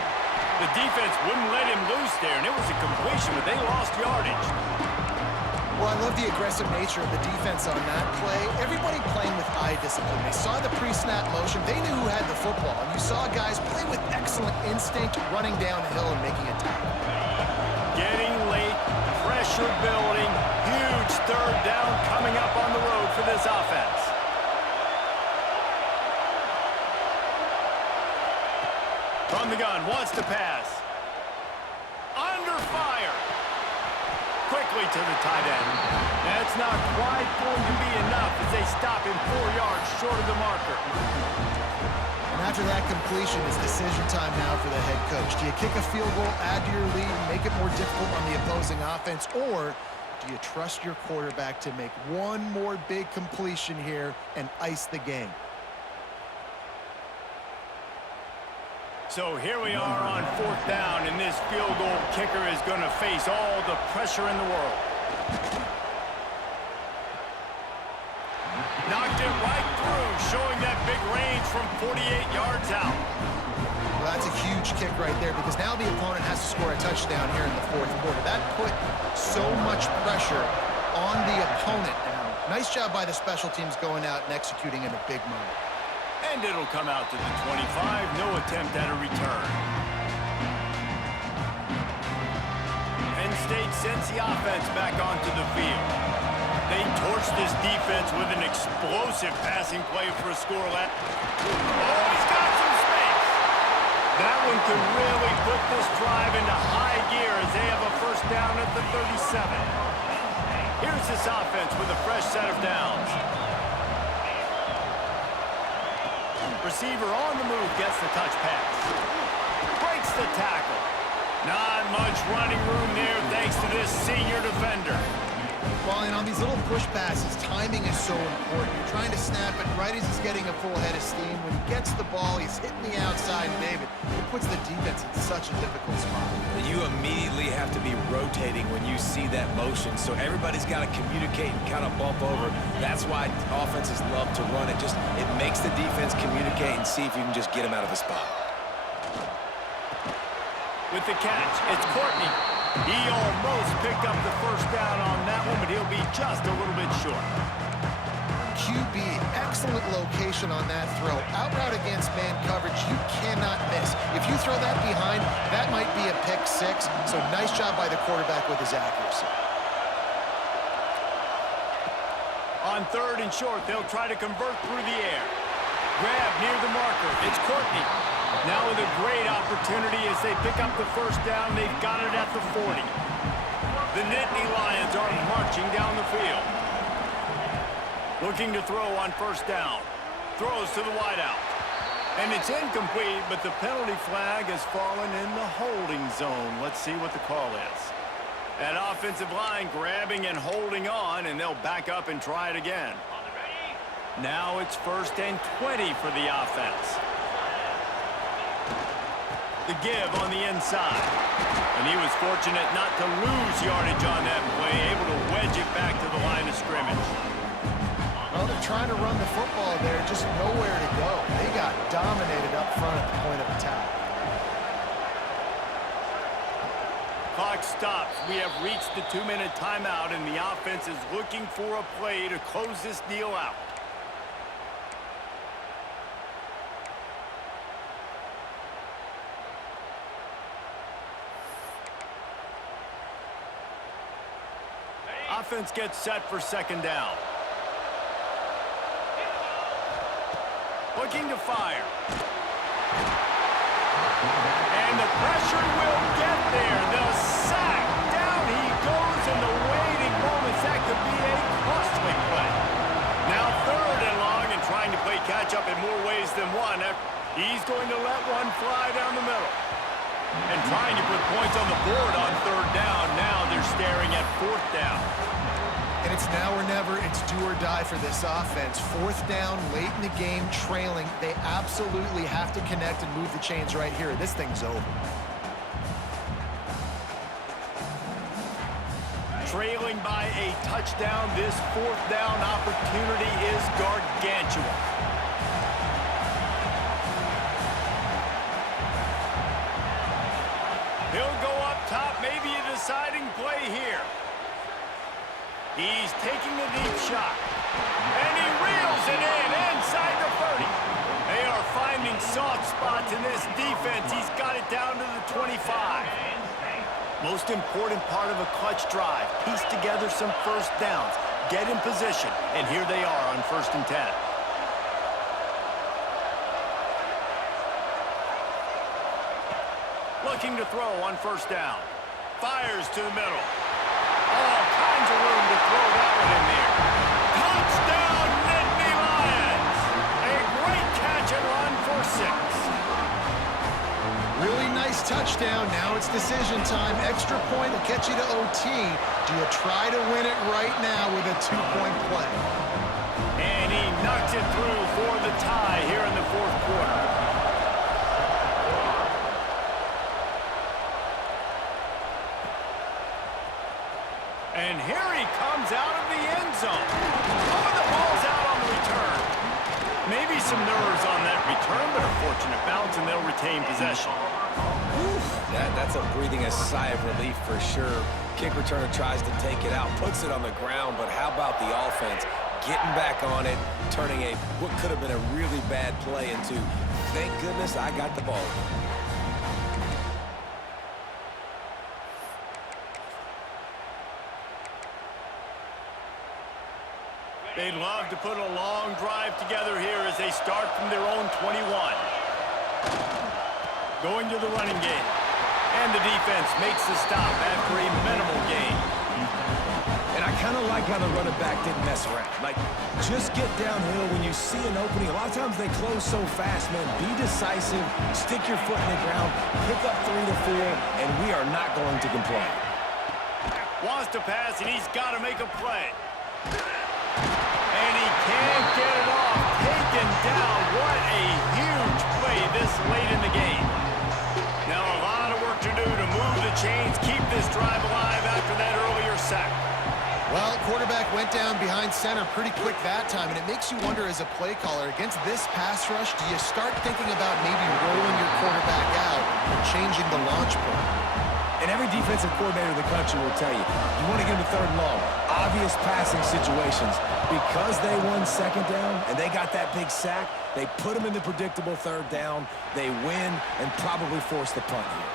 The defense wouldn't let him loose there, and it was a completion, but they lost yardage. Well, I love the aggressive nature of the defense on that play. Everybody playing with eye discipline. They saw the pre-snap motion. They knew who had the football, and you saw guys play with excellent instinct, running downhill and making a tackle. Getting late, pressure building, huge 3rd down coming up on the road for this offense. From the gun, wants to pass. Under fire. Quickly to the tight end. That's not quite going to be enough as they stop him 4 yards short of the marker. And after that completion, it's decision time now for the head coach. Do you kick a field goal, add to your lead, and make it more difficult on the opposing offense, or do you trust your quarterback to make one more big completion here and ice the game? So here we are on 4th down, and this field goal kicker is going to face all the pressure in the world. Knocked it right through, showing that big range from 48 yards out. Well, that's a huge kick right there, because now the opponent has to score a touchdown here in the 4th quarter. That put so much pressure on the opponent now. Nice job by the special teams going out and executing in a big moment. And it'll come out to the 25. No attempt at a return. Penn State sends the offense back onto the field. They torched this defense with an explosive passing play for a score left. Oh, he's got some space. That one could really put this drive into high gear as they have a first down at the 37. Here's this offense with a fresh set of downs. Receiver on the move gets the touch pass. Breaks the tackle. Not much running room there thanks to this senior defender. Well, and on these little push passes, timing is so important. You're trying to snap it right as he's getting a full head of steam. When he gets the ball, he's hitting the outside, and David, it puts the defense in such a difficult spot. You immediately have to be rotating when you see that motion, so everybody's got to communicate and kind of bump over. That's why offenses love to run it. It makes the defense communicate and see if you can just get him out of a spot. With the catch, it's Courtney. He almost picked up the first down on that one, but he'll be just a little bit short. QB, excellent location on that throw. Out route against man coverage, you cannot miss. If you throw that behind, that might be a pick six. So nice job by the quarterback with his accuracy. On third and short, they'll try to convert through the air. Grab near the marker. It's Courtney. Now with a great opportunity as they pick up the first down, they've got it at the 40. The Nittany Lions are marching down the field. Looking to throw on first down. Throws to the wideout. And it's incomplete, but the penalty flag has fallen in the holding zone. Let's see what the call is. That offensive line grabbing and holding on, and they'll back up and try it again. Now it's 1st and 20 for the offense. The give on the inside. And he was fortunate not to lose yardage on that play, able to wedge it back to the line of scrimmage. Well, they're trying to run the football there, just nowhere to go. They got dominated up front at the point of attack. Clock stops. We have reached the 2-minute timeout, and the offense is looking for a play to close this deal out. Offense gets set for second down. Looking to fire. And the pressure will get there. The sack. Down he goes in the waiting moments. That could be a costly play. Now 3rd and long and trying to play catch up in more ways than one. He's going to let one fly down the middle. And trying to put points on the board on 3rd down. Now they're staring at 4th down. And it's now or never. It's do or die for this offense. 4th down, late in the game, trailing. They absolutely have to connect and move the chains right here. This thing's over. Trailing by a touchdown, this 4th down opportunity is gargantuan. He'll go up top, maybe a deciding play here. He's taking the deep shot. And he reels it in inside the 30. They are finding soft spots in this defense. He's got it down to the 25. Most important part of a clutch drive. Piece together some first downs. Get in position. And here they are on 1st and 10. Looking to throw on 1st down. Fires to the middle. All kinds of room to throw that one in there. Touchdown, Nittany Lions! A great catch and run for 6. Really nice touchdown. Now it's decision time. Extra point will get you to OT. Do you try to win it right now with a 2-point play? And he knocks it through for the tie here in the 4th quarter. And here he comes out of the end zone. Oh, the ball's out on the return. Maybe some nerves on that return, but a fortunate bounce, and they'll retain possession. That's a breathing a sigh of relief for sure. kick returner tries to take it out, puts it on the ground, but how about the offense getting back on it, turning what could have been a really bad play into, thank goodness I got the ball. They'd love to put a long drive together here as they start from their own 21. Going to the running game. And the defense makes the stop after a minimal gain. And I kind of like how the running back didn't mess around. Like, just get downhill when you see an opening. A lot of times they close so fast, man. Be decisive, stick your foot in the ground, pick up 3 to 4, and we are not going to complain. Wants to pass, and he's got to make a play. And he can't get it off. Taken down. What a huge play this late in the game. Now a lot of work to do to move the chains, keep this drive alive after that earlier sack. Well, quarterback went down behind center pretty quick that time, and it makes you wonder as a play caller, against this pass rush, do you start thinking about maybe rolling your quarterback out or changing the launch point? And every defensive coordinator in the country will tell you, you want to get him to 3rd and long, obvious passing situations. Because they won 2nd down and they got that big sack, they put them in the predictable 3rd down. They win and probably force the punt here.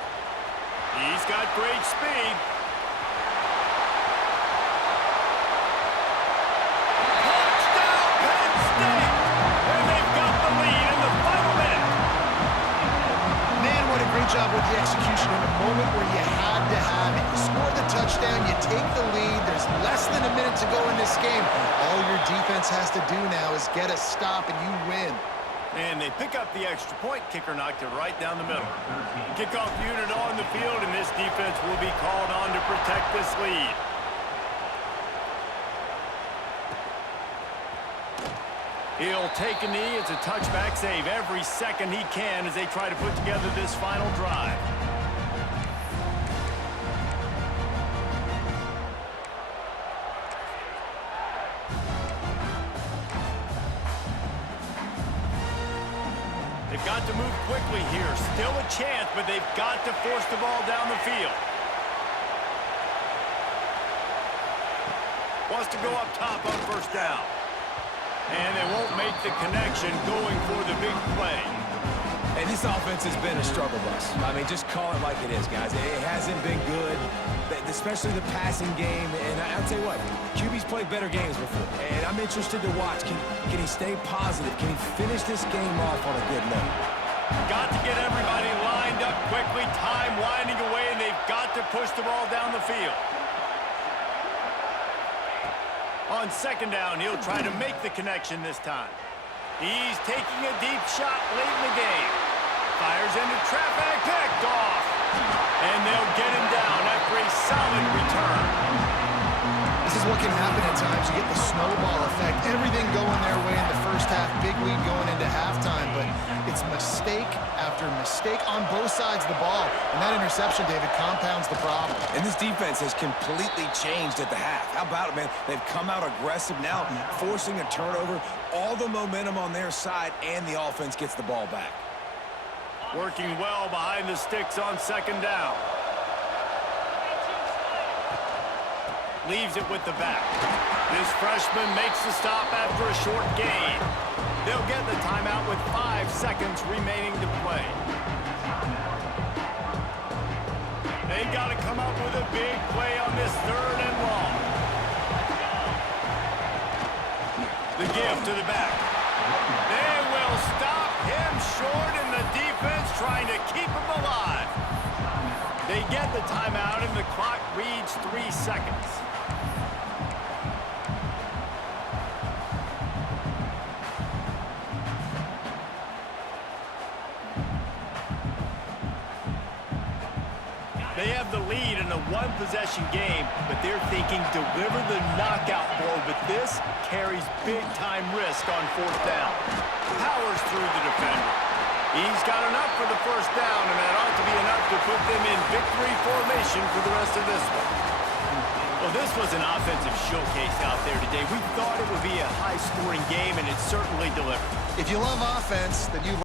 He's got great speed. Touchdown, Penn State! And they've got the lead in the final minute. Man, what a great job with the execution in a moment where you had to have it. You score the touchdown, you take the lead. There's less than a minute to go in this game. All your defense has to do now is get a stop, and you win. And they pick up the extra point. Kicker knocked it right down the middle. Kickoff unit on the field, and this defense will be called on to protect this lead. He'll take a knee. It's a touchback save every second he can as they try to put together this final drive. They've got to move quickly here. Still a chance, but they've got to force the ball down the field. Wants to go up top on 1st down. And they won't make the connection going for the big play. Hey, this offense has been a struggle bus. I mean, just call it like it is, guys. It hasn't been good, especially the passing game. And I'll tell you what, QB's played better games before. And I'm interested to watch. Can he stay positive? Can he finish this game off on a good note? Got to get everybody lined up quickly. Time winding away, and they've got to push the ball down the field. On 2nd down, he'll try to make the connection this time. He's taking a deep shot late in the game. Fires into traffic, picked off. And they'll get him down after a solid return. This is what can happen at times. You get the snowball effect. Everything going their way in the first half. Big lead going into halftime. But it's mistake after mistake on both sides of the ball. And that interception, David, compounds the problem. And this defense has completely changed at the half. How about it, man? They've come out aggressive now, forcing a turnover. All the momentum on their side, and the offense gets the ball back. Working well behind the sticks on 2nd down. Leaves it with the back. This freshman makes the stop after a short gain. They'll get the timeout with 5 seconds remaining to play. They got to come up with a big play on this 3rd and long. The give to the back. They will stop him short, and the defense trying to keep him alive. They get the timeout, and the clock reads 3 seconds. They have the lead in a 1-possession game, but they're thinking deliver the knockout blow, but this carries big-time risk on 4th down. Powers through the defender. He's got enough for the 1st down, and that ought to be enough to put them in victory formation for the rest of this one. Well, this was an offensive showcase out there today. We thought it would be a high-scoring game, and it certainly delivered. If you love offense, then you